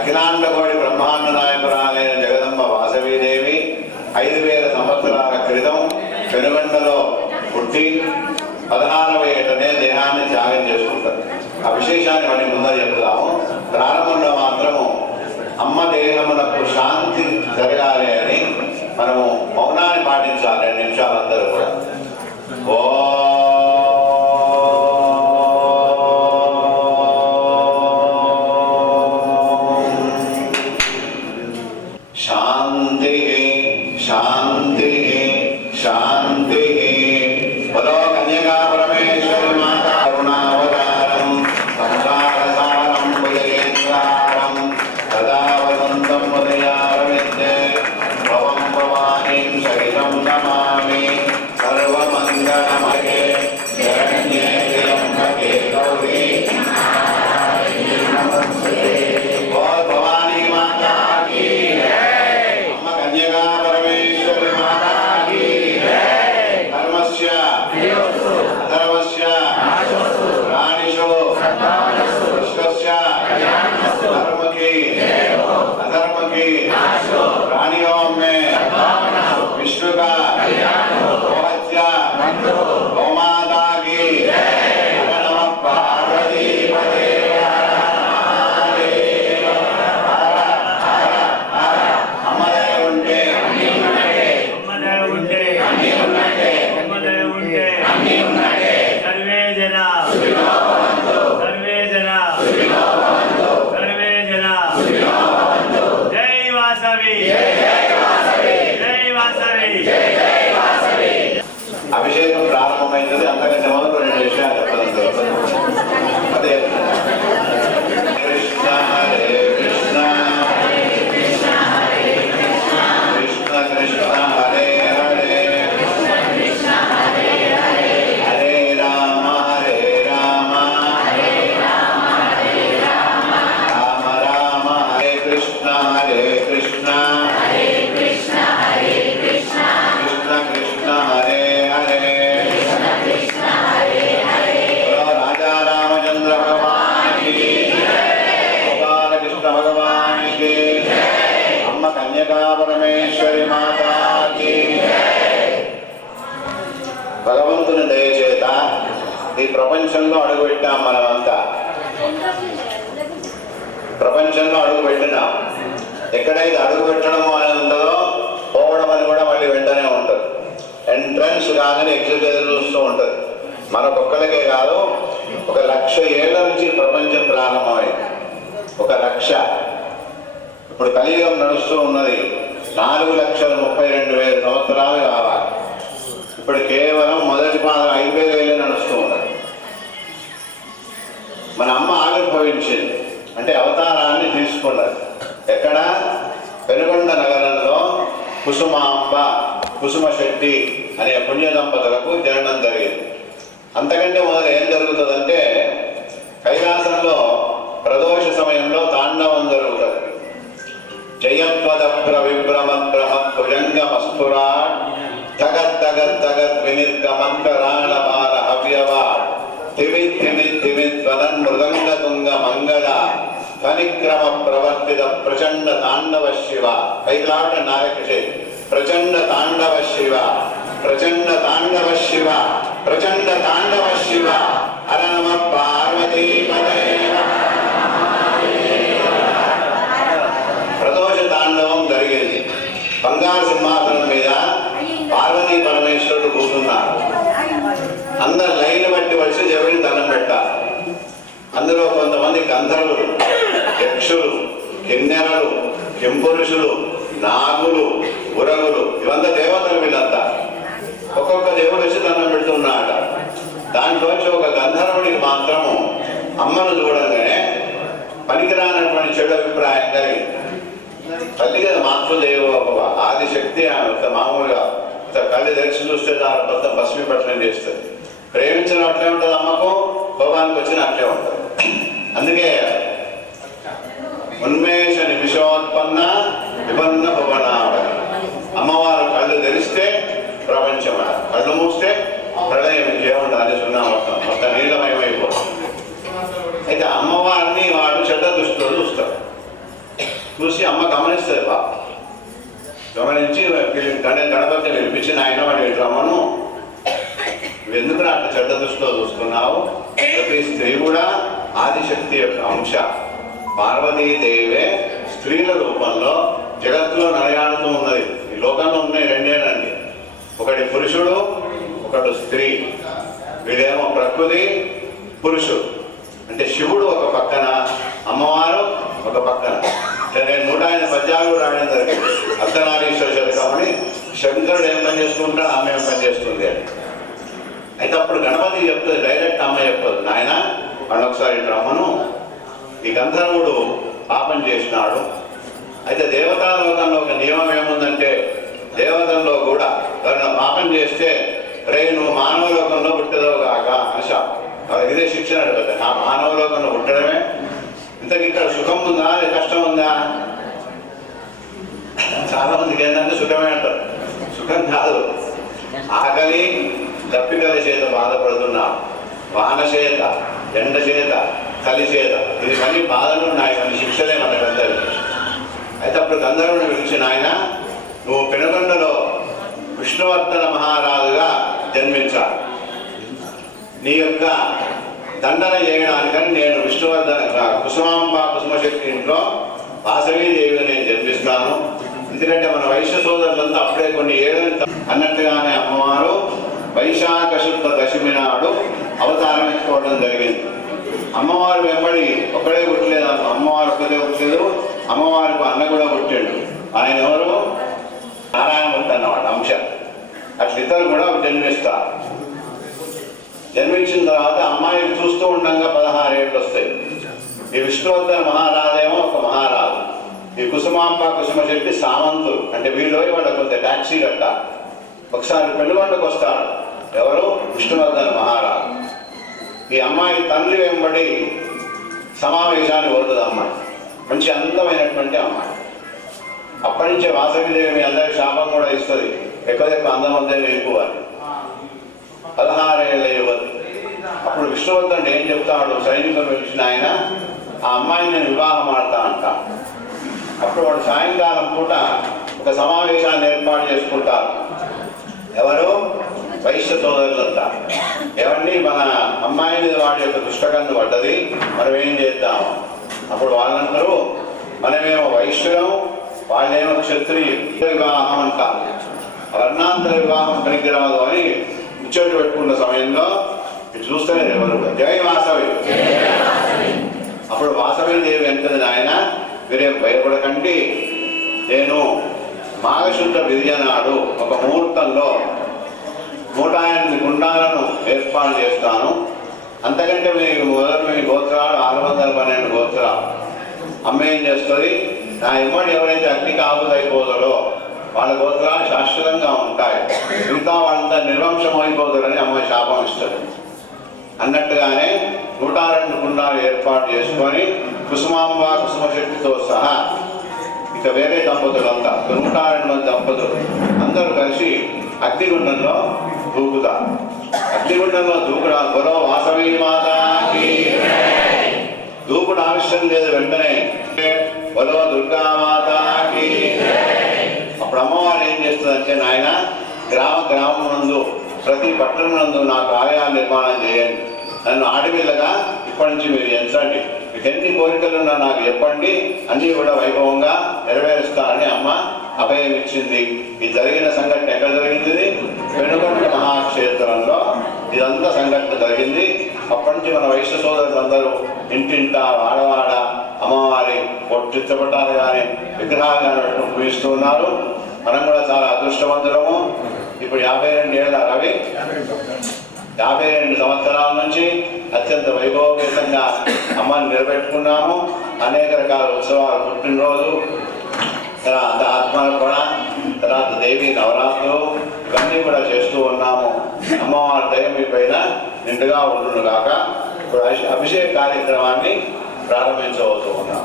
అఖిలాండకోటి బ్రహ్మాండ నాయకురాలైన జగదంబ వాసవీదేవి 5000 సంవత్సరాల క్రితం పెనుగొండలో పుట్టి 16వ ఏటనే దేహాన్ని త్యాగం చేసుకుంటారు. ఆ విశేషాన్ని మనం ముందర చెప్తాము. ప్రారంభంలో మాత్రము అమ్మ దేహమునకు శాంతి జరగాలి అని మనము మౌనాన్ని పాటించాలి 2 నిమిషాలు అందరూ కూడా. శాంతి శాంతి శాంతి. బలో కన్యకా పరమేశ్వరి మాతా కరుణావతారం సంసారసారం భుజగేంద్రారం సదా వసంతం ఉదయారవిందే భవం భవానీం సహితం నమామి సర్వమంగళమయే శరణ్యే త్ర్యంబకే గౌరీ అభిషేకం ప్రారంభమైంది. అంతకంటే మొదలు 2 విషయాలు చెప్పడం. అదే కృష్ణ హరే కృష్ణ కృష్ణ కృష్ణ హరే హరే హరే రామ ప్రపంచంలో అడుగుపెట్టాం. మనమంతా ప్రపంచంలో అడుగు పెట్టినాం. ఎక్కడైతే అడుగు పెట్టడం అనేది ఉంటుందో పోవడం అని కూడా మళ్ళీ వెంటనే ఉంటుంది. ఎంట్రన్స్ కాగానే ఎగ్జిట్ ఎదురు చూస్తూ ఉంటుంది. మనకొక్కరికే కాదు, 1,00,000 ఏళ్ల నుంచి ప్రపంచం ప్రారంభమైంది. 1,00,000. ఇప్పుడు కలియుగం నడుస్తూ ఉన్నది. 4,32,000 సంవత్సరాలు కావాలి. ఇప్పుడు కేవలం మొదటి పాదం 5,000 నడుస్తూ ఉన్నది. మన అమ్మ ఆవిర్భవించింది అంటే అవతారాన్ని తీసుకున్నది. ఎక్కడ? పెనుగొండ నగరంలో కుసుమాంబ, కుసుమ శెట్టి అనే పుణ్య దంపతులకు జననం జరిగింది. అంతకంటే మొదలు ఏం జరుగుతుందంటే కైలాసంలో ప్రదోష సమయంలో తాండవం జరుగుతుంది. జయత్వదప్ర విభ్రమద్రమత్ భుజంగమస్ఫురాట్ తగత్ తగత్ తగత్ వినిర్గమంకరాళ బాల హవ్యవాట్ తిమిత్ తిమిత్ తిమిత్ వదన్ మృదంగ తుంగ మంగళ ధ్వనిక్రమ ప్రవర్తిత ప్రచండ తాండవ శివ. పైలాట నాయకుడే ప్రచండ తాండవ శివ, ప్రచండ తాండవ శివ, ప్రచండ తాండవ శివ. హర నమ పార్వతీ పదే. ప్రదోష తాండవం జరిగింది. బంగారు సింహాసనం మీద పార్వతీ పరమేశ్వరుడు కూర్చున్నారు. అందరు లైన్ బట్టి వచ్చి దేవుడిని దండం పెట్టారు. అందులో కొంతమంది గంధర్వులు, యక్షులు, కిన్నెరలు, కింపురుషులు, నాగులు, ఉరగులు, ఇవంతా దేవతలు. వీళ్ళంతా ఒక్కొక్క దేవుడు వచ్చి దండం పెడుతున్నాడ. దాంట్లోంచి ఒక గంధర్వుడికి మాత్రము అమ్మను చూడగానే పనికిరానటువంటి చెడు అభిప్రాయం కలిగింది. తల్లి కదా మాతృదేవ ఆదిశక్తి. ఆమె మామూలుగా కళ్ళు తెరిచి చూస్తే దాని మొత్తం భస్మీపట్నం చేస్తుంది. ప్రేమించడం అట్లే ఉంటుంది, అమ్మకు భవానికి వచ్చిన అట్లే ఉంటుంది. అందుకే ఉన్మేష నిమిషోత్పన్న విపన్న భువనావళి. అమ్మవారు కళ్ళు తెరిస్తే ప్రపంచం, కళ్ళు మూస్తే ప్రళయం, ఇంకేముండాలి సున్నామర్థం, మొత్తం నీలమయమైపోతుంది. అయితే అమ్మవారిని వాడు చెడ్డ దృష్టిలో చూస్తాడు. చూసి అమ్మ గమనిస్తుంది. బాబు గమనించి గణపతి వినిపించిన ఆయన వాడి రమ్మను, నువ్వెందుకు అట్లా చెడ్డ దృష్టిలో చూస్తున్నావు? ప్రతి స్త్రీ కూడా ఆదిశక్తి యొక్క అంశ. పార్వతీదేవే స్త్రీల రూపంలో జగత్తులో నడయాడుతూ ఉన్నది. ఈ లోకంలో ఉన్నాయి రెండేనండి, ఒకటి పురుషుడు, ఒకటి స్త్రీ. వీడేమో ప్రకృతి, పురుషుడు. అంటే శివుడు ఒక పక్కన, అమ్మవారు ఒక పక్కన. నేను 105 పద్యాలు రాయడం జరిగింది. అర్ధనారీశ్వర శతకమని. శంకరుడు ఏం పని చేస్తుంటాడు, ఆమె ఏం పని చేస్తుంది అని. అయితే అప్పుడు గణపతి చెప్తుంది, డైరెక్ట్ అమ్మ చెప్పదు, నాయన వాళ్ళు ఒకసారి రమ్మను, ఈ గంధర్వుడు పాపం చేసినాడు. అయితే దేవతాలోకంలో ఒక నియమం ఏముందంటే, దేవతల్లో కూడా ఎవరైనా పాపం చేస్తే రే నువ్వు మానవలోకంలో పుట్టదో కాక ఆశ, ఇదే శిక్షణ అడుగుతుంది. నా మానవలోకంలో పుట్టడమే, ఇంతకు ఇక్కడ సుఖం ఉందా కష్టం ఉందా? చాలా మందికి ఏంటంటే సుఖమే అంటారు. సుఖం కాదు, ఆకలి దప్పికల చేత బాధపడుతున్నా, వాన చేత, ఎండ చేత, కలి చేత, ఇది మళ్ళీ బాధలు ఉన్నాయి, మన శిక్షలే మన గంధర్వి. అయితే అప్పుడు గంధర్వుని పిలిచిన ఆయన, నువ్వు పెనుగొండలో విష్ణువర్ధన మహారాజుగా జన్మించాలి. నీ యొక్క దండన చేయడానికని నేను విష్ణువర్ధన కుసుమాంబ కుసుమశక్తి ఇంట్లో వాసవీదేవిగా నేను జన్మిస్తాను. ఎందుకంటే మన వైశ్య సోదరులంతా అప్పుడే కొన్ని ఏళ్ళని అన్నట్టుగానే అమ్మవారు వైశాఖ శుద్ధ దశమి నాడు అవతారం ఎత్తుకోవడం జరిగింది. అమ్మవారు వెంబడి ఒక్కడే పుట్టలేదు, అమ్మవారు ఒక్కదే పుట్టలేదు, అమ్మవారికి అన్న కూడా పుట్టాడు. ఆయన ఎవరు? నారాయణమూర్తి అన్నమాట అంశ. అట్లా ఇద్దరు కూడా జన్మిస్తారు. జన్మించిన తర్వాత అమ్మాయిని చూస్తూ ఉండగా 16 ఏళ్ళు వస్తాయి. ఈ విష్ణువర్ధన మహారాజేమో ఒక మహారాజు, ఈ కుసుమాంబ కుసుమశెట్టి సామంతులు. అంటే వీళ్ళు వాళ్ళ కొంత ట్యాక్సీ కట్ట. ఒకసారి పెనుగొండకు వస్తాడు. ఎవరు? విష్ణువర్ధన మహారాజు. ఈ అమ్మాయి తండ్రి వెంబడి సమావేశాన్ని కోరుతుంది. అమ్మాయి మంచి అందమైనటువంటి అమ్మాయి. అప్పటి నుంచే వాసవిదేవి మీ అందరికి శాపం కూడా ఇస్తుంది, ఎక్కువ అందం అంతే ఎక్కువ. 16 ఏళ్ళ యువతి. అప్పుడు విష్ణువర్ధన్ ఏం చెప్తాడు, సైనికులు పిలిచిన ఆయన ఆ అమ్మాయిని నేను వివాహం ఆడతా అంట. అప్పుడు వాడు సాయంకాలం పూట ఒక సమావేశాన్ని ఏర్పాటు చేసుకుంటారు. ఎవరు? వైశ్య సోదరులంతా ఏమండి మన అమ్మాయి మీద వాడి యొక్క దుష్టగంధ పడ్డది, మనం ఏం చేద్దాం? అప్పుడు వాళ్ళందరూ మనమేమో వైశ్యులం, వాళ్ళేమో క్షత్రియ వివాహం అంటారు, వర్ణాంతర వివాహం పనికిరాదు అని ముచ్చట్లు పెట్టుకున్న సమయంలో ఇటు చూస్తేనే ఎవరు జై వాసవి. అప్పుడు వాసవి దేవి అంటది, నాయన మీరేం భయపడకండి, నేను మాఘశుద్ధ విద్య నాడు ఒక ముహూర్తంలో 108 గుండాలను ఏర్పాటు చేస్తాను. అంతకంటే మీ గోత్రాలు 612 గోత్రాలు. అమ్మ ఏం చేస్తుంది, నా ఇమ్మడి ఎవరైతే అగ్నికి ఆపుదైపోతారో వాళ్ళ గోత్రాలు శాశ్వతంగా ఉంటాయి, మిగతా వాళ్ళంతా నిర్వంశం అయిపోతారని అమ్మ శాపం ఇస్తుంది. అన్నట్టుగానే 102 గుండాలు ఏర్పాటు చేసుకొని కుసుమాంబ కుసుమశెట్టితో సహా ఇక వేరే దంపతులంతా 102 మంది దంపతులు అందరూ కలిసి అగ్నిగుండంలో దూకుతారు. అగ్నిగుండంలో దూకుడా గొడవ వాసవి మాతాకి దూకుడు ఆలస్యం లేదు, వెంటనే గొడవ దుర్గామాతాకి. అప్పుడు అమ్మవారు ఏం చేస్తుందంటే, నాయన గ్రామం నందు ప్రతి పట్టణం నందు నాకు ఆలయాలు నిర్మాణం చేయండి, నన్ను ఆడపిల్లగా ఇప్పటి నుంచి మీరు ఎంచండి, మీకు ఎన్ని కోరికలున్నా నాకు చెప్పండి, అన్నీ కూడా వైభవంగా నెరవేరుస్తానని అమ్మ అభయం ఇచ్చింది. ఇది జరిగిన సంఘటన ఎక్కడ జరిగింది? పెనుగొండ మహాక్షేత్రంలో ఇదంతా సంఘటన జరిగింది. అప్పటి నుంచి మన వైశ్య సోదరులందరూ ఇంటింట వాడవాడ అమ్మవారి చిత్రపటాలు కానీ విగ్రహాలు కానీ పూజిస్తూ ఉన్నారు. మనం కూడా చాలా అదృష్టవంతులము. ఇప్పుడు 52 ఏళ్ళ రవి 52 సంవత్సరాల నుంచి అత్యంత వైభవపేతంగా అమ్మని నిలబెట్టుకున్నాము. అనేక రకాల ఉత్సవాలు, పుట్టినరోజు, తర్వాత ఆత్మార్పణ, తర్వాత దేవి నవరాత్రులు ఇవన్నీ కూడా చేస్తూ ఉన్నాము. అమ్మవారి దయ మీ పైన నిండుగా ఉండును కాక. ఇప్పుడు అభిషేక కార్యక్రమాన్ని ప్రారంభించబోతూ ఉన్నాం.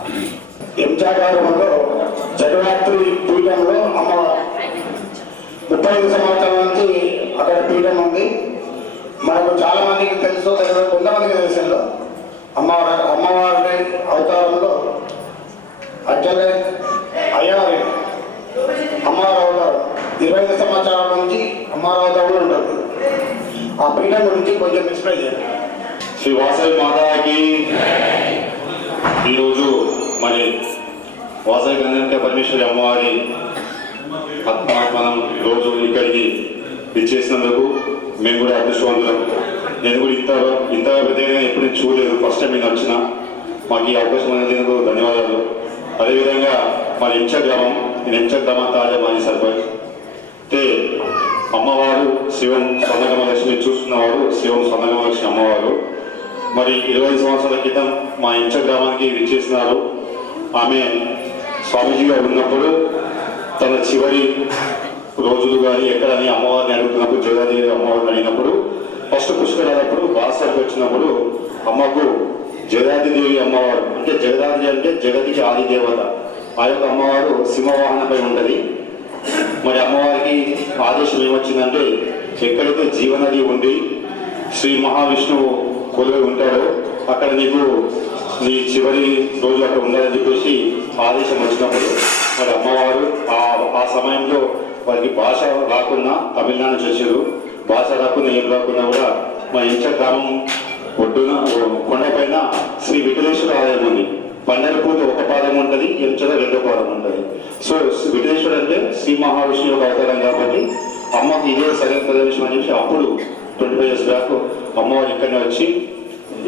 ఎంచాకారంలో జగరాత్రి పీఠంలో అమ్మవారు 35 సంవత్సరాల నుంచి అక్కడ పీఠం ఉంది. మనకు చాలా మందికి తెలుసు, కొంతమందికి తెలుసు. అమ్మవారి అవతారంలో అచ్చలే అయ్యారు అమ్మవారు అవతారం 25 సంవత్సరాల నుంచి అమ్మవారి అవతారంలో ఉంటుంది. ఆ పీఠం గురించి కొంచెం ఎక్స్ప్లెయిన్ చేయండి. శ్రీ వాసవి మాతాకి. ఈరోజు మరి వాసవి గంధర్వ పరమేశ్వరి అమ్మవారి మనం రోజు ఇక్కడికి ఇచ్చేసినందుకు మేము కూడా అదృష్టవంతులం. నేను కూడా ఇంత పెద్దగా ఎప్పుడు చూడలేదు, ఫస్ట్ టైం నేను వచ్చిన. మాకు ఈ అవకాశం అనేందుకు ధన్యవాదాలు. అదేవిధంగా మరి ఎంచ గ్రామం తాజా మాజీ సర్పంచ్ అయితే అమ్మవారు శివం స్వర్ణగమలక్ష్మి చూస్తున్నవారు శివం స్వర్ణగమలక్ష్మి అమ్మవారు మరి 20 సంవత్సరాల క్రితం మా ఎంచ గ్రామానికి విచ్చేసినారు. ఆమె స్వామీజీగా ఉన్నప్పుడు తన చివరి రోజులు కానీ ఎక్కడని అమ్మవారిని అడుగుతున్నప్పుడు, జగదాదేవి అమ్మవారిని అడిగినప్పుడు, ఫస్ట్ పుష్కరాలప్పుడు బాసరికి వచ్చినప్పుడు అమ్మకు జగదాదేవి అమ్మవారు అంటే జగదాది అంటే జగతికి ఆది దేవత, ఆ యొక్క అమ్మవారు సింహవాహనపై ఉంటుంది. మరి అమ్మవారికి ఆదేశం ఏమొచ్చిందంటే, ఎక్కడైతే జీవనది ఉండి శ్రీ మహావిష్ణువు కొలువై ఉంటాడో అక్కడ నీకు నీ చివరి రోజు అక్కడ ఉండాలని చెప్పేసి ఆదేశం వచ్చినప్పుడు మరి అమ్మవారు ఆ సమయంలో వారికి భాష రాకున్నా తమిళనాడు చేశారు. భాష రాకున్నా ఏం రాకున్నా కూడా మా ఎంచ గ్రామం ఒడ్డున కొండపైన శ్రీ వెంకటేశ్వర ఆలయం ఉంది. పన్నెరపూత ఒక పాదం ఉంటుంది, ఎంచల 2వ పాదం ఉంటుంది. సో వెంకటేశ్వర అంటే శ్రీ మహావిష్ణువు యొక్క అవతారం కాబట్టి అమ్మకి ఇదే సరైన ప్రదేశం అని చెప్పి అప్పుడు 25 years బ్యాక్ అమ్మవారు ఇక్కడనే వచ్చి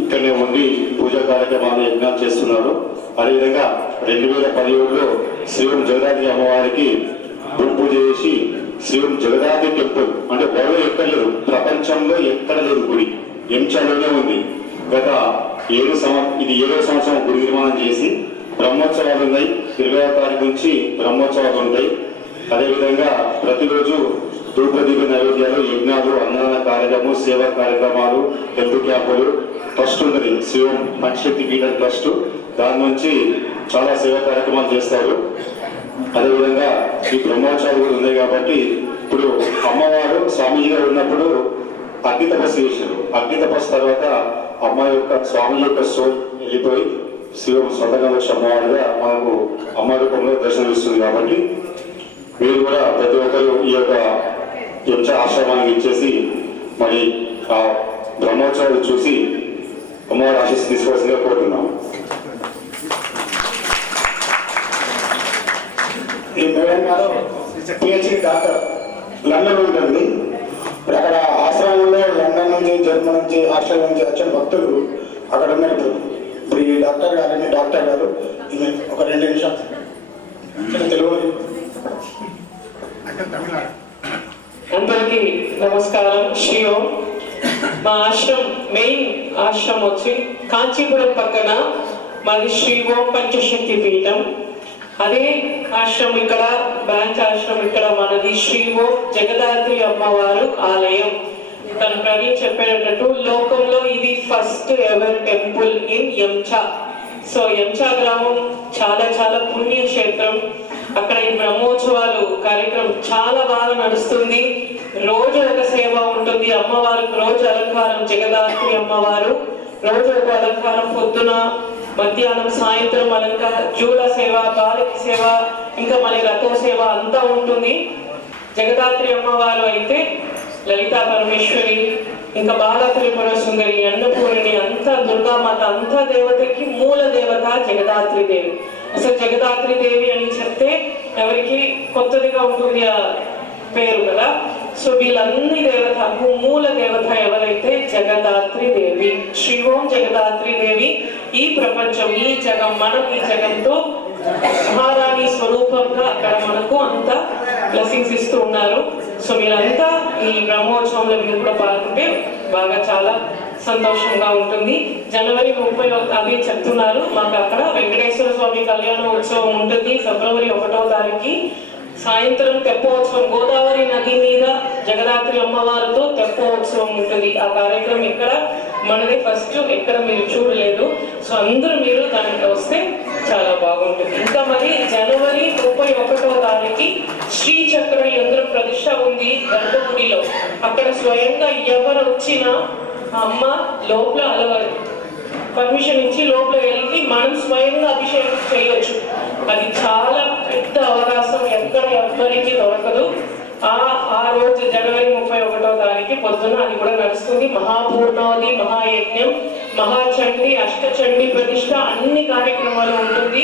ఇక్కడనే ఉండి పూజా కార్యక్రమాలు యజ్ఞాలు చేస్తున్నారు. అదేవిధంగా 2017లో శ్రీవం జగదాది అమ్మవారికి భూమి పూజ చేసి శ్రీవం జగదాది టెంపుల్ అంటే బరువు ఎక్కడ లేదు, ప్రపంచంలో ఎక్కడ లేదు గుడి, ఎంచలోనే ఉంది. గత 7 సంవత్సరం గుడి నిర్మాణం చేసి బ్రహ్మోత్సవాలు ఉన్నాయి. 20వ తారీఖు నుంచి బ్రహ్మోత్సవాలు ఉంటాయి. అదేవిధంగా ప్రతిరోజు ధూపదీప నైవేద్యాలు, యజ్ఞాలు, అన్నదాన కార్యక్రమం, సేవా కార్యక్రమాలు, హెల్త్ క్యాంపులు, ట్రస్ట్ ఉంటుంది శివం పంచశక్తి పీఠం ట్రస్ట్, దాని నుంచి చాలా సేవా కార్యక్రమాలు చేస్తారు. అదేవిధంగా ఈ బ్రహ్మోత్సవాలు కూడా ఉన్నాయి కాబట్టి ఇప్పుడు అమ్మవారు స్వామీజీగా ఉన్నప్పుడు అగ్ని తపస్సు చేశారు. అగ్ని తపస్సు తర్వాత స్వామి యొక్క సోల్ వెళ్ళిపోయి శివం స్వతంగా వచ్చి అమ్మవారిగా మనకు అమ్మ రూపంలో దర్శనమిస్తుంది. కాబట్టి మీరు కూడా ప్రతి ఒక్కరు ఈ యొక్క ఆశ్రమానికి ఇచ్చేసి మరి ఆ బ్రహ్మోత్సవాలు చూసి అమ్మవారి ఆశీస్సు తీసుకోవాల్సిందిగా కోరుతున్నాం. ఈ మేడం గారు పిహెచ్డి డాక్టర్ లండన్ ఉంటుంది. ఇప్పుడు అక్కడ ఆశ్రమంలో లండన్ నుంచి, జర్మనీ నుంచి, ఆస్ట్రేలియా నుంచి వచ్చిన భక్తులు అక్కడ ఉన్నారు. ఇప్పుడు ఈ డాక్టర్ గారు ఈమె ఒక 2 నిమిషాలు తెలుగు అంటే తమిళనాడు. అందరికీ నమస్కారం. శ్రీ ఓం. మా ఆశ్రమం మెయిన్ ఆశ్రమం వచ్చి కాంచీపురం పక్కన మాది శ్రీ ఓం పంచశక్తి పీఠం. అదే ఆశ్రమం ఇక్కడ బ్రాంచ్ ఆశ్రమం ఇక్కడ మనది శ్రీ ఓం జగదాత్రి అమ్మవారు ఆలయం. తను ప్రవీణ్ చెప్పేటట్టు లోకంలో ఇది first ever temple in Encha. So Encha గ్రామం చాలా చాలా పుణ్యక్షేత్రం. అక్కడ ఈ బ్రహ్మోత్సవాలు కార్యక్రమం చాలా బాగా నడుస్తుంది. రోజు ఒక సేవ ఉంటుంది. అమ్మవారికి రోజు అలంకారం, జగదాత్రి అమ్మవారు రోజు ఒక అలంకారం, పొద్దున మధ్యాహ్నం సాయంత్రం అలంకారం, జూల సేవ, బాలకి సేవ, ఇంకా మళ్ళీ రథో సేవ అంతా ఉంటుంది. జగదాత్రి అమ్మవారు అయితే లలితా పరమేశ్వరి, ఇంకా బాల త్రిపుర సుందరి, అన్నపూర్ణి, అంతా దుర్గామాత, అంతా దేవతకి మూల దేవత జగదాత్రి దేవి. అసలు జగదాత్రి దేవి అని చెప్తే ఎవరికి కొత్తదిగా ఉంటుంది ఆ పేరు కదా. సో వీళ్ళన్ని దేవత మూల దేవత ఎవరైతే జగదాత్రి దేవి, శ్రీ ఓం జగదాత్రి దేవి ఈ ప్రపంచం, ఈ జగం, మనం ఈ జగంతో మహారాణి స్వరూపంగా అక్కడ మనకు అంతా బ్లెస్సింగ్స్ ఇస్తూ ఉన్నారు. సో మీరంతా ఈ బ్రహ్మోత్సవంలో మీరు కూడా పాల్గొంటే బాగా చాలా సంతోషంగా ఉంటుంది. జనవరి 30 అవి చెప్తున్నారు. మాకు అక్కడ వెంకటేశ్వర స్వామి కళ్యాణ ఉత్సవం ఉంటుంది. ఫిబ్రవరి 1వ తారీఖు సాయంత్రం తెప్పోత్సవం, గోదావరి నది మీద జగదాత్రి అమ్మవారితో తెప్పోత్సవం ఉంటుంది. ఆ కార్యక్రమం ఇక్కడ మనదే ఫస్ట్, ఎక్కడ మీరు చూడలేదు. సో అందరూ మీరు దానికి వస్తే చాలా బాగుంటుంది. ఇంకా మరి జనవరి 31వ తారీఖు శ్రీచక్ర యంత్ర ప్రతిష్ట ఉంది గర్భగుడిలో. అక్కడ స్వయంగా ఎవరు వచ్చినా అమ్మ లోపల అలవారు పర్మిషన్ ఇచ్చి లోపల వెళ్ళి మనం స్వయంగా అభిషేకం చేయొచ్చు. అది చాలా పెద్ద అవకాశం, ఎక్కడ ఎవ్వరికి దొరకదు. ఆ రోజు జనవరి 31వ తారీఖు పొద్దున అది కూడా నడుస్తుంది. మహాపూర్ణావతి, మహాయజ్ఞం, మహాచండి, అష్టచండి ప్రతిష్ట, అన్ని కార్యక్రమాలు ఉంటుంది.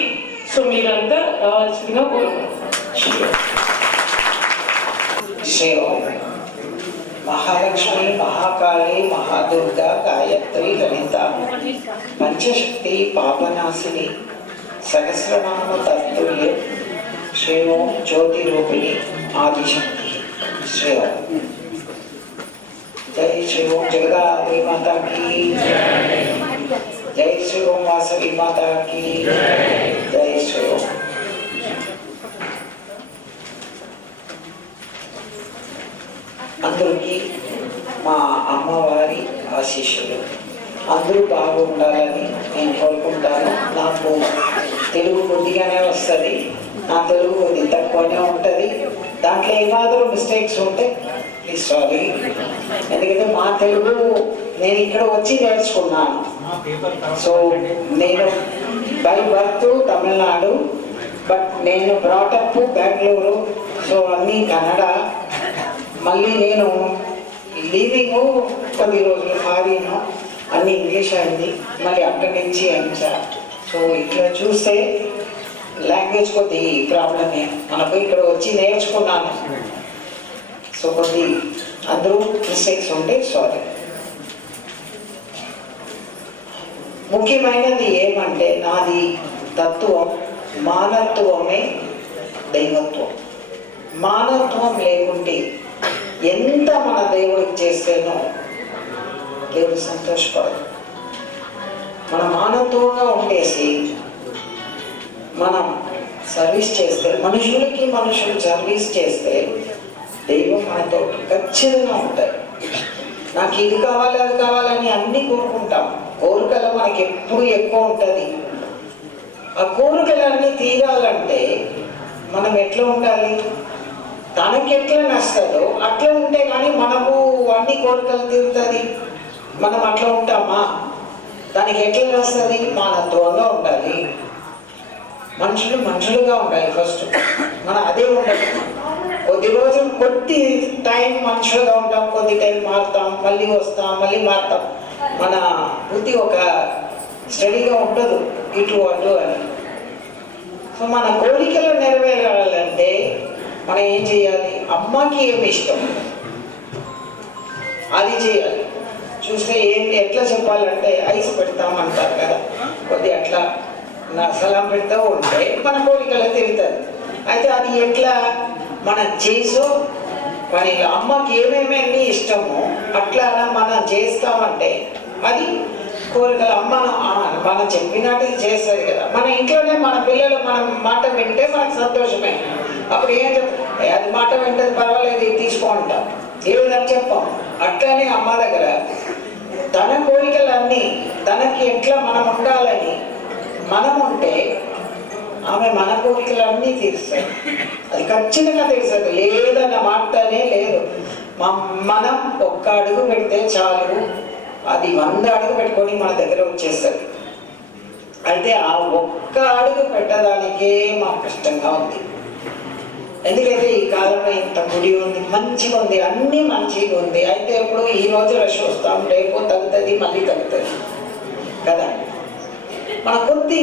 సో మీరంతా రావాల్సిందిగా కోరుకుంటున్నాను. महालक्ष्मी, महाकाली, महादुर्गा, गायत्री, ललिता पंचशक्ति पापनाशिनी सहस्रनाम तत्तुल्य श्री ओम ज्योति रूपिणी आदिशक्ति श्री ओम। जय श्री ओम जगदात्री माता की जय, श्री ओम वासवी माता की जय, श्री ओम। అందరికీ మా అమ్మవారి ఆశీస్సులు. అందరూ బాగుండాలని నేను కోరుకుంటాను. నాకు తెలుగు కొద్దిగానే వస్తుంది, నా తెలుగు కొద్ది తక్కువనే ఉంటుంది. దాంట్లో ఏమాత్రం మిస్టేక్స్ ఉంటే ప్లీజ్ సారీ. ఎందుకంటే మా తెలుగు నేను ఇక్కడ వచ్చి నేర్చుకున్నాను. సో నేను బై బర్త్ తమిళనాడు, బట్ నేను బ్రాటప్ బెంగళూరు. సో అన్నీ కన్నడ. మళ్ళీ నేను లీవింగ్ కొద్ది రోజులు ఫారీను, అన్ని ఇంగ్లీష్ అయింది. మళ్ళీ అక్కడి నుంచి ఎంచా. సో ఇట్లా చూస్తే లాంగ్వేజ్ కొద్ది ప్రాబ్లమే. మనకు ఇక్కడ వచ్చి నేర్చుకున్నాను. సో కొద్ది అందరూ మిస్టేక్స్ ఉంటే సారీ. ముఖ్యమైనది ఏమంటే నాది తత్వం మానవత్వమే దైవత్వం. మానవత్వం లేకుంటే ఎంత మన దేవుడికి చేస్తేనో దేవుడు సంతోషపడదు. మన మానవత్వంగా ఉండేసి మనం సర్వీస్ చేస్తే, మనుషులు సర్వీస్ చేస్తే దైవం మనతో ఖచ్చితంగా ఉంటాయి. నాకు ఇది కావాలి అది కావాలని అన్ని కోరుకుంటాం. కోరికలు మనకి ఎప్పుడు ఎక్కువ ఉంటుంది. ఆ కోరికలన్నీ తీరాలంటే మనం ఎట్లా ఉండాలి? తనకి ఎట్లా నచ్చదో అట్లా ఉంటే కానీ మనము అన్ని కోరికలు తీరుతుంది. మనం అట్లా ఉంటామా? దానికి ఎట్లా నస్తుంది? మానవత్వంగా ఉండాలి. మనుషులుగా ఉండాలి ఫస్ట్. మనం అదే ఉండాలి. కొద్ది రోజులు కొద్ది టైం మనుషులుగా ఉంటాం, కొద్ది టైం మారుతాం, మళ్ళీ వస్తాం, మళ్ళీ మారుతాం. మన బుద్ధి ఒక స్టడీగా ఉండదు ఇటు అటు అని. సో మన కోరికలు నెరవేరాలంటే మనం ఏం చేయాలి? అమ్మకి ఏమి ఇష్టం అది చేయాలి. చూస్తే ఏంటి ఎట్లా చెప్పాలంటే ఐస్ పెడతామంటారు కదా, కొద్ది అట్లా సలాం పెడతా ఉంటే మన కోరికలు తిరుగుతుంది. అయితే అది ఎట్లా మనం చేసో పని అమ్మకి ఏమేమి ఇష్టమో అట్లా మనం చేస్తామంటే అది కోరికలు అమ్మ మనం చెప్పినట్టు చేస్తుంది కదా. మన ఇంట్లోనే మన పిల్లలు మన మాట వింటే మనకు సంతోషమే. అప్పుడు ఏం చెప్తాం? అది మాట వింటే పర్వాలేదు, ఇది తీసుకోంటాం, ఏదని చెప్పాం. అట్లానే అమ్మ దగ్గర తన కోరికలన్నీ తనకి ఎట్లా మనం ఉండాలని మనం ఉంటే ఆమె మన కోరికలన్నీ తీరుస్తాయి. అది ఖచ్చితంగా తీరుస్తుంది, లేదన్న మాటనే లేదు. మనం ఒక్క అడుగు పెడితే చాలు, అది 100 అడుగు పెట్టుకొని మన దగ్గర వచ్చేస్తుంది. అయితే ఆ ఒక్క అడుగు పెట్టడానికే మాకు కష్టంగా ఉంది. ఎందుకంటే ఈ కాలంలో ఇంత గుడి ఉంది, మంచిగా ఉంది, అన్నీ మంచిగా ఉంది. అయితే ఇప్పుడు ఈ రోజు రష్ వస్తాం, రేపు తగ్గుతుంది, మళ్ళీ తగ్గుతుంది కదా. మన కొద్ది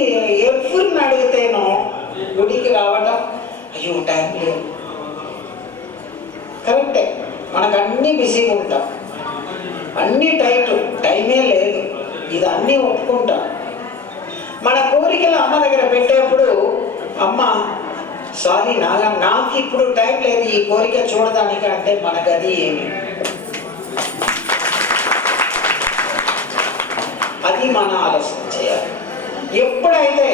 ఎవరిని అడిగితేనో గుడికి రావడం, అయ్యో టైం లేదు, కరెక్టే. మనకు అన్నీ బిజీగా ఉంటాం, అన్నీ టైమే లేదు, ఇది అన్నీ ఒప్పుకుంటాం. మన కోరికలు అమ్మ దగ్గర పెట్టేప్పుడు అమ్మ సారీ నాకు ఇప్పుడు టైం లేదు ఈ కోరిక చూడడానికి అంటే మన గది ఏమి? అది మన ఆలోచన చేయాలి. ఎప్పుడైతే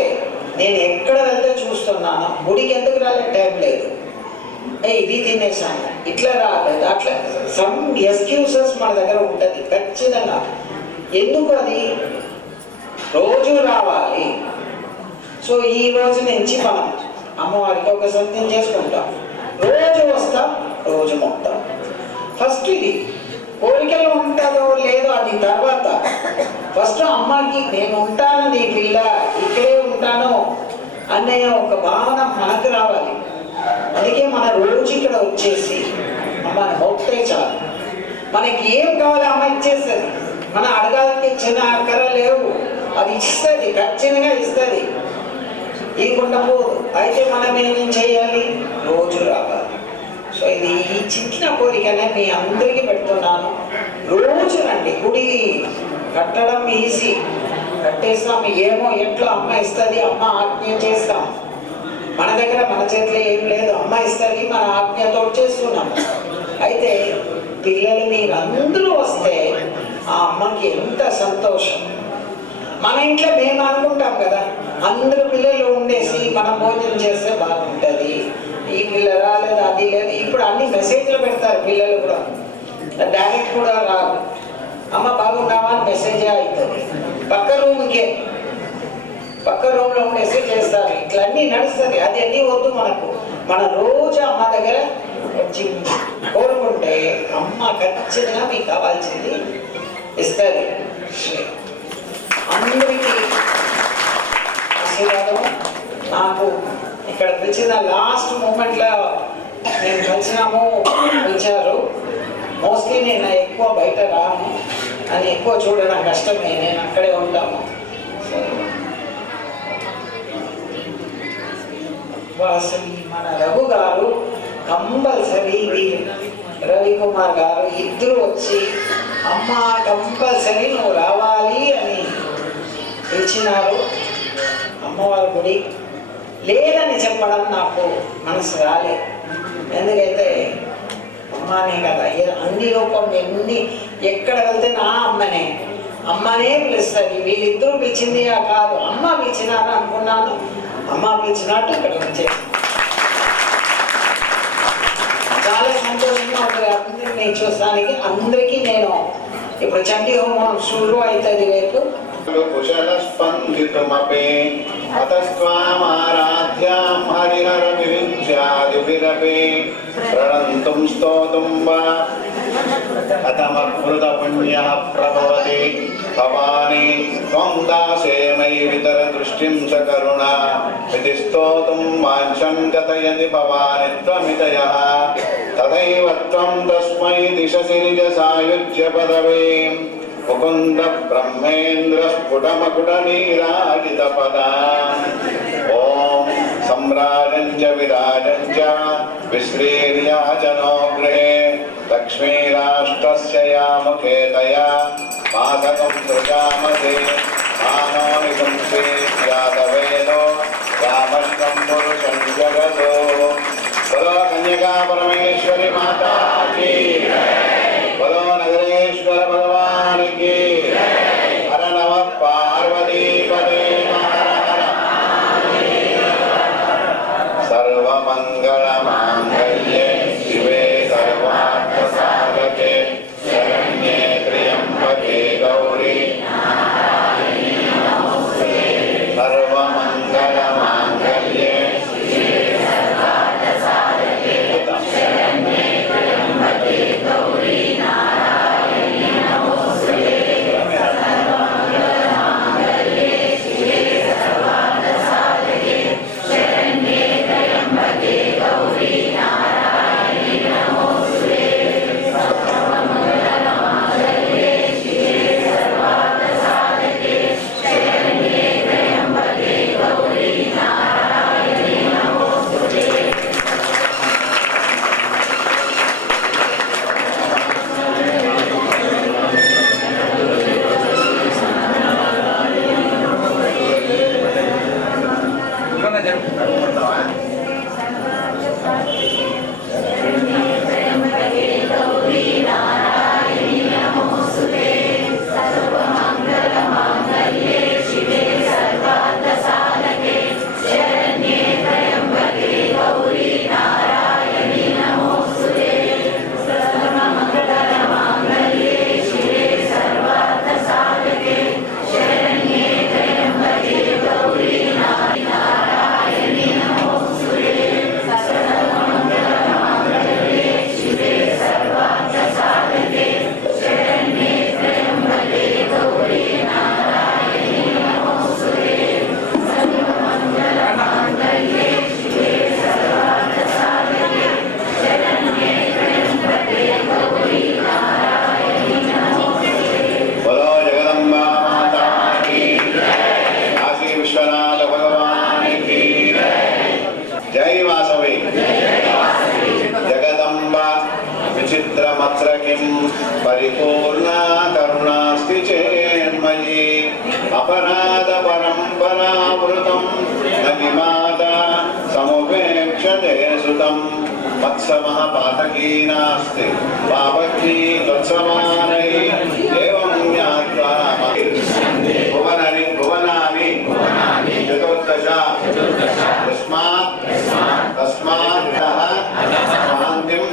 నేను ఎక్కడ వెళ్తే చూస్తున్నానో గుడికి ఎందుకు రాలేదు, టైం లేదు, ఇది తినేసాను, ఇట్లా రాలేదు, అట్లా సమ్ ఎక్స్క్యూజెస్ మన దగ్గర ఉంటుంది ఖచ్చితంగా. ఎందుకు అది రోజు రావాలి? సో ఈ రోజు నుంచి మనం అమ్మవారికి ఒక సత్యం చేసుకుంటాం, రోజు వస్తాం, రోజు మొత్తం. ఫస్ట్ ఇది కోరికలు ఉంటుందో లేదో అది తర్వాత. ఫస్ట్ అమ్మకి నేను ఉంటాను, నీ పిల్ల ఇక్కడే ఉంటాను అనే ఒక భావన మనకు రావాలి. అందుకే మన రోజు ఇక్కడ వచ్చేసి అమ్మని మొక్కితే చాలు. మనకి ఏం కావాలో అమ్మ ఇచ్చేస్తుంది. మనం అడగాలకి చిన్న అక్కర లేవు, అది ఇస్తుంది, ఖచ్చితంగా ఇస్తుంది, ఇవ్వకుండా పోదు. అయితే మనం ఏం చేయాలి? రోజు రావాలి. సో ఇది ఈ చిన్న కోరికనే మీ అందరికీ పెడుతున్నాను. రోజు రండి. గుడి కట్టడం ఈజీ, కట్టేస్తాం, ఏమో ఎట్లా అమ్మ ఇస్తుంది, అమ్మ ఆజ్ఞ చేస్తాం. మన దగ్గర మన చేతిలో ఏం లేదు, అమ్మ ఇస్తుంది, మన ఆజ్ఞతో చేస్తున్నాం. అయితే పిల్లలు మీరందరూ వస్తే ఆ అమ్మకి ఎంత సంతోషం. మన ఇంట్లో మేము అనుకుంటాం కదా, అందరు పిల్లలు ఉండేసి మనం భోజనం చేస్తే బాగుంటుంది, ఈ పిల్ల రాలేదు, అది లేదు. ఇప్పుడు అన్ని మెసేజ్లు పెడతారు పిల్లలు కూడా, డైరెక్ట్ కూడా రాదు. అమ్మ బాగున్నావా అని మెసేజ్ అవుతుంది. పక్క రూమ్లో ఉండేసి చేస్తారు. ఇట్లా అన్నీ నడుస్తుంది. అది అన్నీ వద్దు మనకు. మన రోజు అమ్మ దగ్గర వచ్చి కోరుకుంటే అమ్మ ఖచ్చితంగా మీకు కావాల్సింది ఇస్తుంది. అందరికీ ఆశీర్వాదం. నాకు ఇక్కడ పిలిచిన లాస్ట్ మూమెంట్లో నేను పిలిచారు. మోస్ట్లీ నేను ఎక్కువ బయట రాను అని, ఎక్కువ చూడడం కష్టమే, నేను అక్కడే ఉంటాము. అసలు మన రఘు గారు కంపల్సరీ, రవికుమార్ గారు ఇద్దరు వచ్చి అమ్మ కంపల్సరీ నువ్వు రావాలి అని పిలిచినారు. అమ్మవారి గుడి లేదని చెప్పడం నాకు మనసు రాలేదు. ఎందుకైతే అమ్మనే కదా, అన్ని రూపం ఎక్కడ వెళ్తే నా అమ్మనే పిలుస్తుంది. వీళ్ళిద్దరూ పిలిచింది కాదు, అమ్మ పిలిచినారు అనుకున్నాను. అమ్మ పిలిచినట్టు ఇక్కడ వచ్చేసి చాలా సంతోషంగా ఉంటుంది. అందరినీ చూస్తానికి అందరికీ నేను ఇప్పుడు చండీ హోమం షురు అవుతుంది రేపు. కుశలస్పందితుమపి అతస్త్వామారాధ్యాం హరిహర వివిధ్యాదిభిరపి ప్రణంతుం స్తోతుం వా कथमकृतपुण्यः प्रभवति भवानी त्वं दासे मयि वितरदृष्टिं सकरुणा इति स्तोतुं वाञ्छन् कथयति भवानि त्वमितयः तथैव त्वं तस्मै दिशसि निजसायुज्य पदवीं मुकुन्द ब्रह्मेन्द्र स्फुटमकुटनीराजितपदाम् ॐ सम्राजं च विराजं च विश्रीर्याजनो गृहे लक्ष्मीराष्ट्रस्य यामुखेतया मासकं सृजामसे मानोनिगुंसे यादवेदो रामश्रं पुरुषं जगतो बोलो कन्यका परमेश्वरी माता की बोलो नगरेश्वर भगवान की हर नमः पार्वती पदे हर हर सर्वमङ्गलमाङ्गल्ये शिवे सर्वार्थसाधके शरण्ये त्र्यम्बके गौरी सर्वमङ्गलमाङ्गल्ये परिपूर्णा करुणास्ति चेन्मयी अपराध परम्परावृतं नगी माता समुपेक्षते सुतं वत्समः पातकी नास्ति पापकी तत्समानै एवं ज्ञात्वा भुवनानि भुवनानि चतुर्दश तस्मात् शान्तिं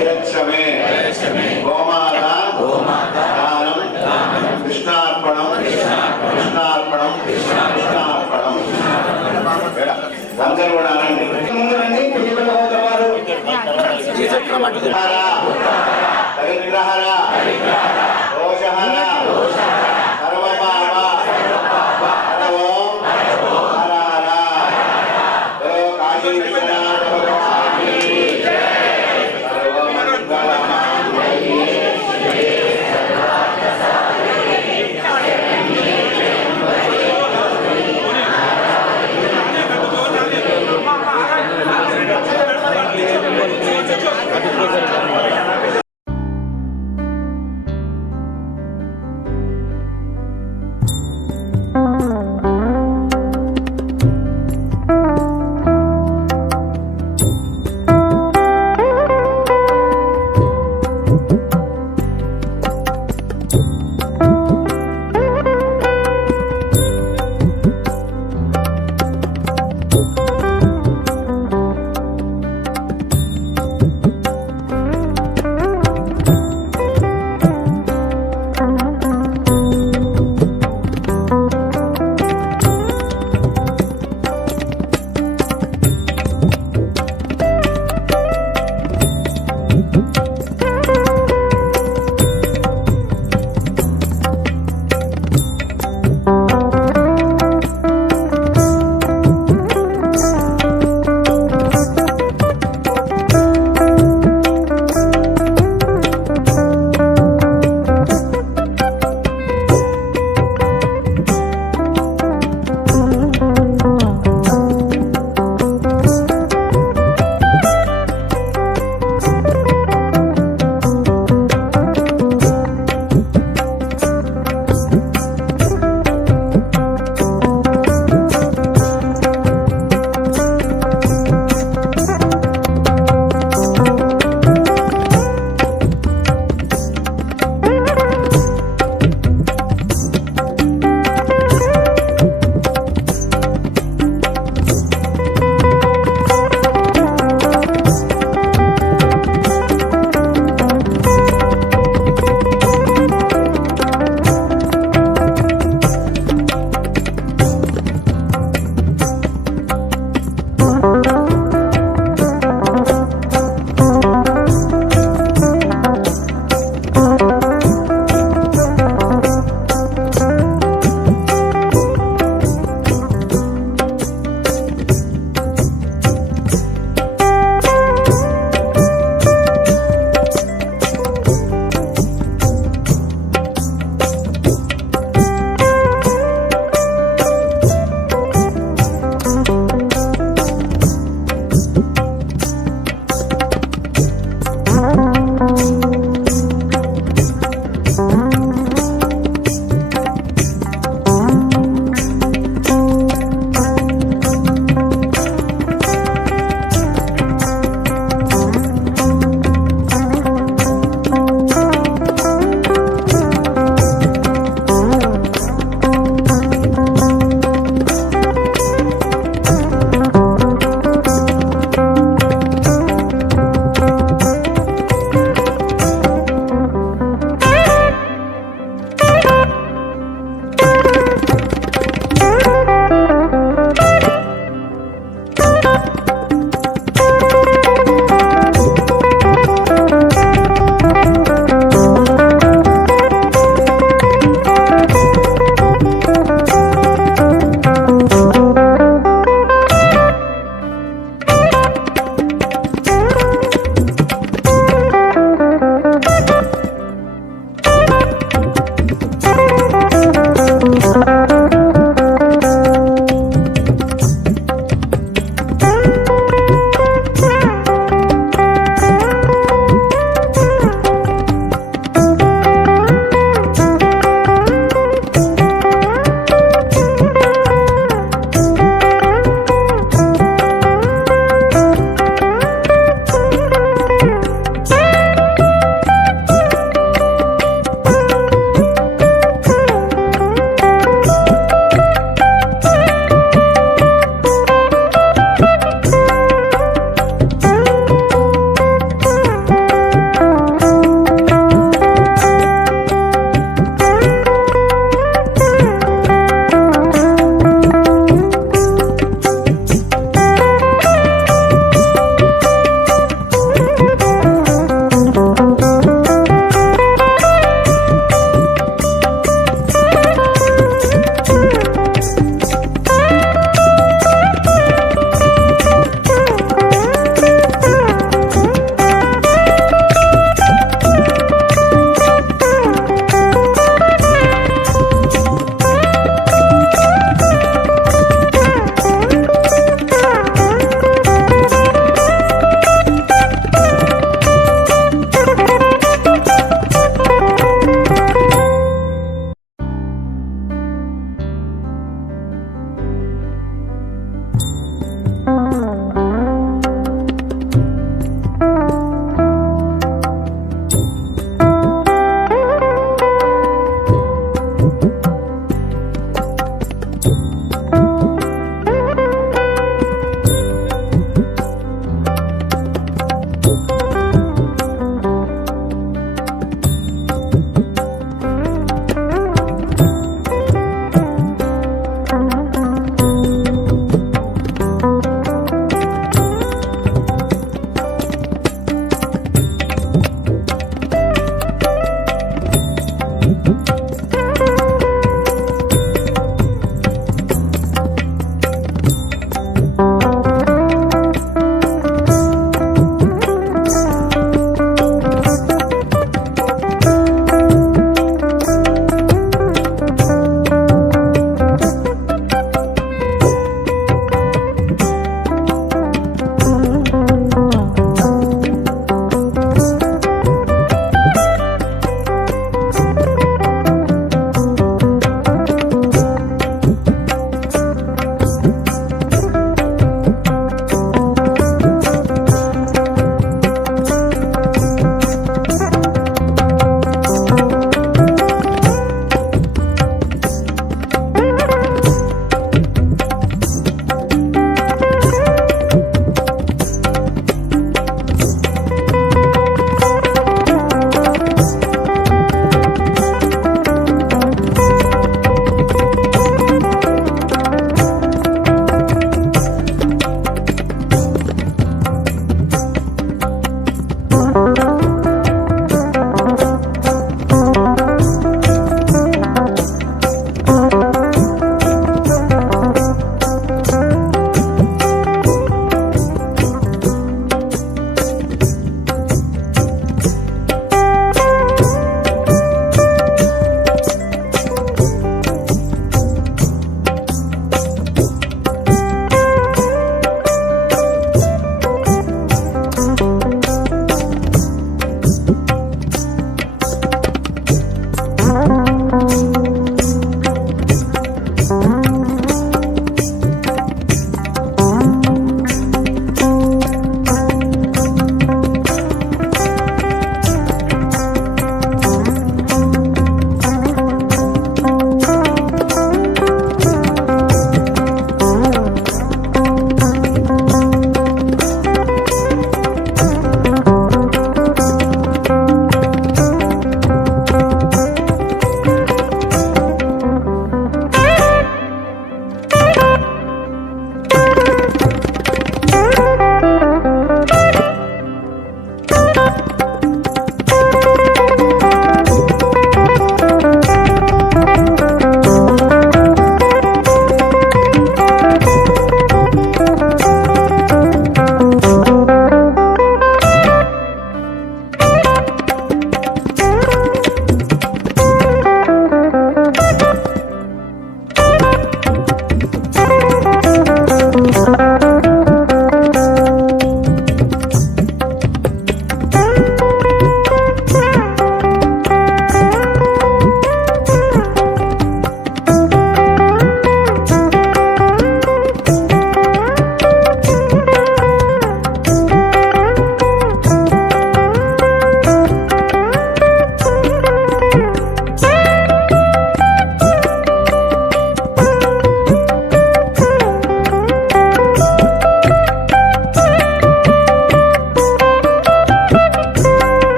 यच्छमे गोमाता दानं कृष्णार्पणं कृष्णार्पणं कृष्णार्पणं అందరూ కూడా అనండి దరిద్రహర దోషహర సర్వపాప హరవో హర హర కాశీ విశ్వనాథ భగవాన్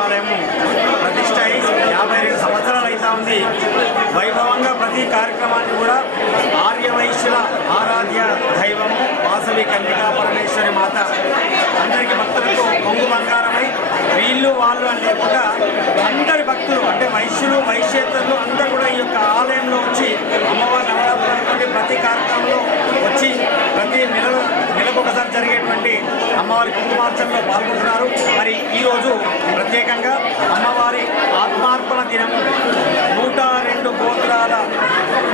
దేవాలయము ప్రతిష్ట అయి 52 సంవత్సరాలు అవుతా ఉంది. వైభవంగా ప్రతి కార్యక్రమాన్ని కూడా ఆర్యవైశ్యుల ఆరాధ్య దైవము వాసవి కన్యకా పరమేశ్వరి మాత అందరికీ భక్తులకు కొంగు బంగారమై వీళ్ళు వాళ్ళు అని లేకుండా అందరి భక్తులు అంటే వైశ్యులు వైశ్యేతరులు అందరూ కూడా ఈ యొక్క ఆలయంలో వచ్చి అమ్మవారి నవరాత్రులు అనుకోండి ప్రతి కార్యక్రమంలో వచ్చి ప్రతి నెలకు ఒకసారి జరిగేటువంటి అమ్మవారి కుంకుమార్చనలో పాల్గొంటున్నారు. మరి ఈరోజు ప్రత్యేకంగా అమ్మవారి ఆత్మార్పణ దినం 102 గోత్రాల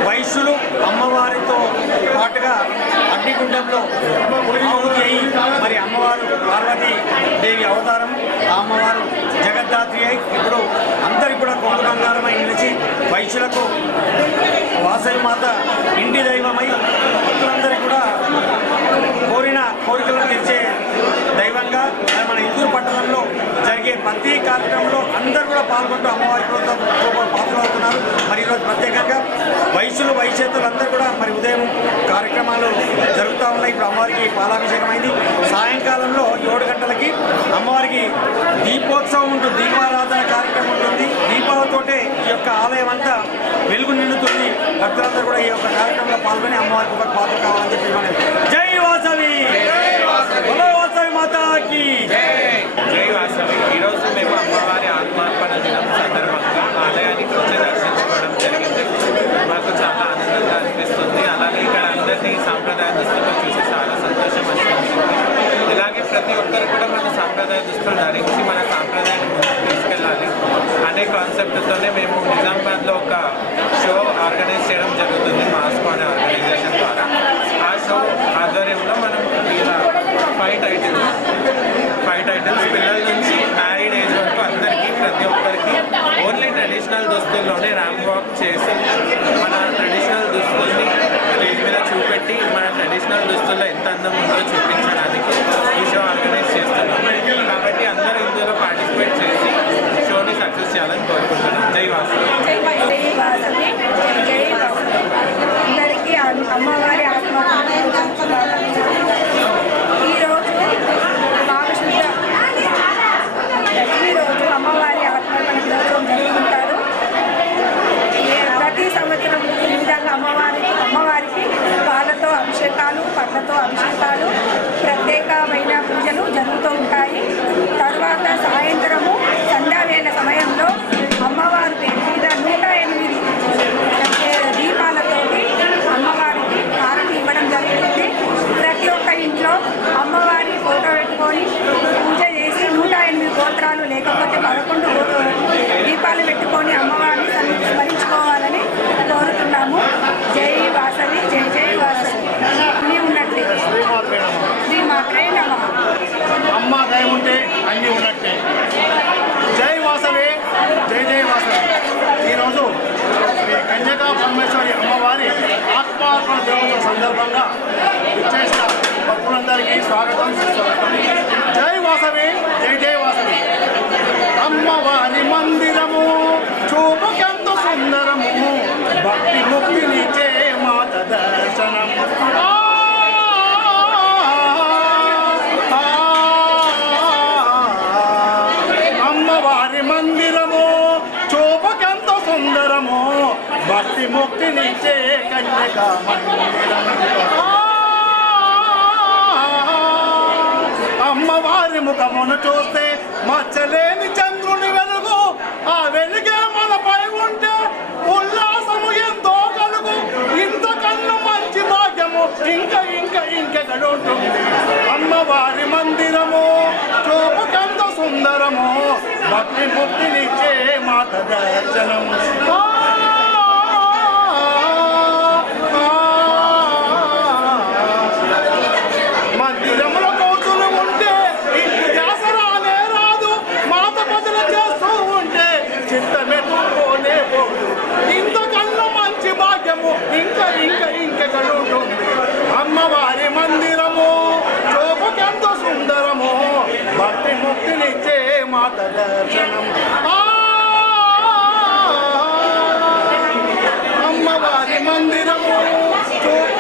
వైశ్యులు అమ్మవారితో పాటుగా అగ్నిగుండంలో ఆహుతి అయి మరి అమ్మవారు పార్వతీ దేవి అవతారం ఆ అమ్మవారు జగద్ధాత్రి అయి ఇప్పుడు అందరికీ కూడా కొంగు బంగారమై నిలిచి వైశ్యులకు వాసవి మాత ఇంటి దైవమై భక్తులందరికీ కూడా కోరిన కోరికలను తీర్చే దైవంగా మన ఇందూరు పట్టణంలో జరిగే ప్రతి కార్యక్రమంలో అందరూ కూడా పాల్గొంటూ అమ్మవారి పాత్రలవుతున్నారు. మరి ఈరోజు ప్రత్యేకంగా వైశ్యులు వైశ్యేతలు అందరూ కూడా మరి ఉదయం కార్యక్రమాలు జరుగుతూ ఉన్నాయి. ఇప్పుడు అమ్మవారికి పాలాభిషేకం అయింది. సాయంకాలంలో 7 గంటలకి అమ్మవారికి దీపోత్సవం ఉంటుంది, దీపారాధన కార్యక్రమం ఉంటుంది. దీపాలతోటే ఈ యొక్క ఆలయం అంతా వెలుగు నిండుతుంది. భక్తులందరూ కూడా ఈ యొక్క కార్యక్రమంలో పాల్గొని అమ్మవారికి ఒక పాత్ర కావాలని చెప్పి మనం జై వాసవి వాసవి మాతాకి జై వాసవి. ఈరోజు మేము అమ్మవారి ఆత్మార్పణ దినం సందర్భంగా ఆలయానికి వచ్చి దర్శించుకోవడం జరిగింది. మాకు చాలా ఆనందంగా అనిపిస్తుంది. అలాగే ఇక్కడ అందరినీ సాంప్రదాయ దుస్తులు చూసి చాలా సంతోషం అనిపిస్తుంది. ఇలాగే ప్రతి ఒక్కరు కూడా మన సాంప్రదాయ దుస్తులు ధరించి మన సాంప్రదాయాన్ని ముందుకు తీసుకెళ్ళాలి అనే కాన్సెప్ట్తోనే మేము నిజామాబాద్లో ఒక షో ఆర్గనైజ్ చేయడం జరుగుతుంది మాస్కో అనే ఆర్గనైజేషన్ ద్వారా. ఆ షో ఆధ్వర్యంలో మనం ఇలా 5 టైటిల్స్ పిల్లల నుంచి మ్యారీడ్ ఏజ్ వరకు అందరికీ ప్రతి ఒక్కరికి ఓన్లీ ట్రెడిషనల్ దుస్తుల్లోనే ర్యాంప్ వాక్ చేసి మన ట్రెడిషనల్ దుస్తుల్ని స్టేజ్ మీద చూపెట్టి మన ట్రెడిషనల్ దుస్తుల్లో ఎంత అందం ఉందో చూపించడానికి ఈ షో ఆర్గనైజ్ చేస్తున్నాం. కాబట్టి అందరూ ఇందులో పార్టిసిపేట్ చేసి షోని సక్సెస్ చేయాలని కోరుకుంటున్నాం. జై వాసవి. అందరికీ అమ్మవారి ఈరోజు అమ్మవారి ఆత్మార్పణ దినోత్సవం జరుపుకుంటారు. ప్రతి సంవత్సరం ఈ విధంగా అమ్మవారికి పాలతో అభిషేకాలు పండ్లతో అభిషేకాలు ప్రత్యేకమైన పూజలు జరుగుతూ ఉంటాయి. తర్వాత సాయంత్రము సంధ్యావేళ సమయంలో అమ్మవారి పేరు మీద 108 దీపాలతోటి అమ్మవారికి హారతి ఇవ్వడం జరుగుతుంది. ప్రతి ఒక్క ఇంట్లో అమ్మవారి ఫోటో పెట్టుకొని పూజ చేసి 108 గోత్రాలు లేకపోతే 11 దీపాలు పెట్టుకొని అమ్మవారిని స్మరించుకోవాలని కోరుతున్నాము. జై వాసవి జై జై వాసవి. అన్నీ ఉన్నట్లే శ్రీమాత్రే నమః. అమ్మ దయ ఉంటే అన్నీ ఉన్నట్టే. జై వాసవి జై జై వాసవి. ఈరోజు శ్రీ కన్యకా పరమేశ్వరి అమ్మవారి ఆత్మార్పణ దినోత్సవం సందర్భంగా ఇచ్చేసిన భక్తులందరికీ స్వాగతం సుస్వాగతం. జై వాసవి జై జై వాసవి. అమ్మవారి మందిరము చూపుకెంత సుందరము భక్తి ముక్తినిచ్చే మాత దర్శనం. అమ్మవారి మందిరము చూపుకెంత సుందరము భక్తి ముక్తినిచ్చే కన్యకా మందిరం. అమ్మవారి ముఖమును చూస్తే మచ్చలేని చంద్రుని వెలుగు, ఆ వెలుగే మనపై ఉంటే ఉల్లాసము ఎంతో కలుగు. ఇంతకన్నా మంచి భాగ్యము ఇంకెక్కడుంటుంది. అమ్మవారి మందిరము చూపుకంత సుందరము భక్తి ముక్తినిచ్చే మాత దర్శనం. మందిరముల కోతులు ఉంటే ఇంటి దాసరాలే రాదు. మాత భజన చేస్తూ ఉంటే చిత్తమెట్టుకోనే పోదు. ఇంతకన్నా మంచి భాగ్యము ఇంకెక్కడుంటుంది. అమ్మవారి మందిరము చూపుకెంత సుందరము భక్తి ముక్తినిచ్చే మాత దర్శనం. అమ్మవారి మందిరము చూపు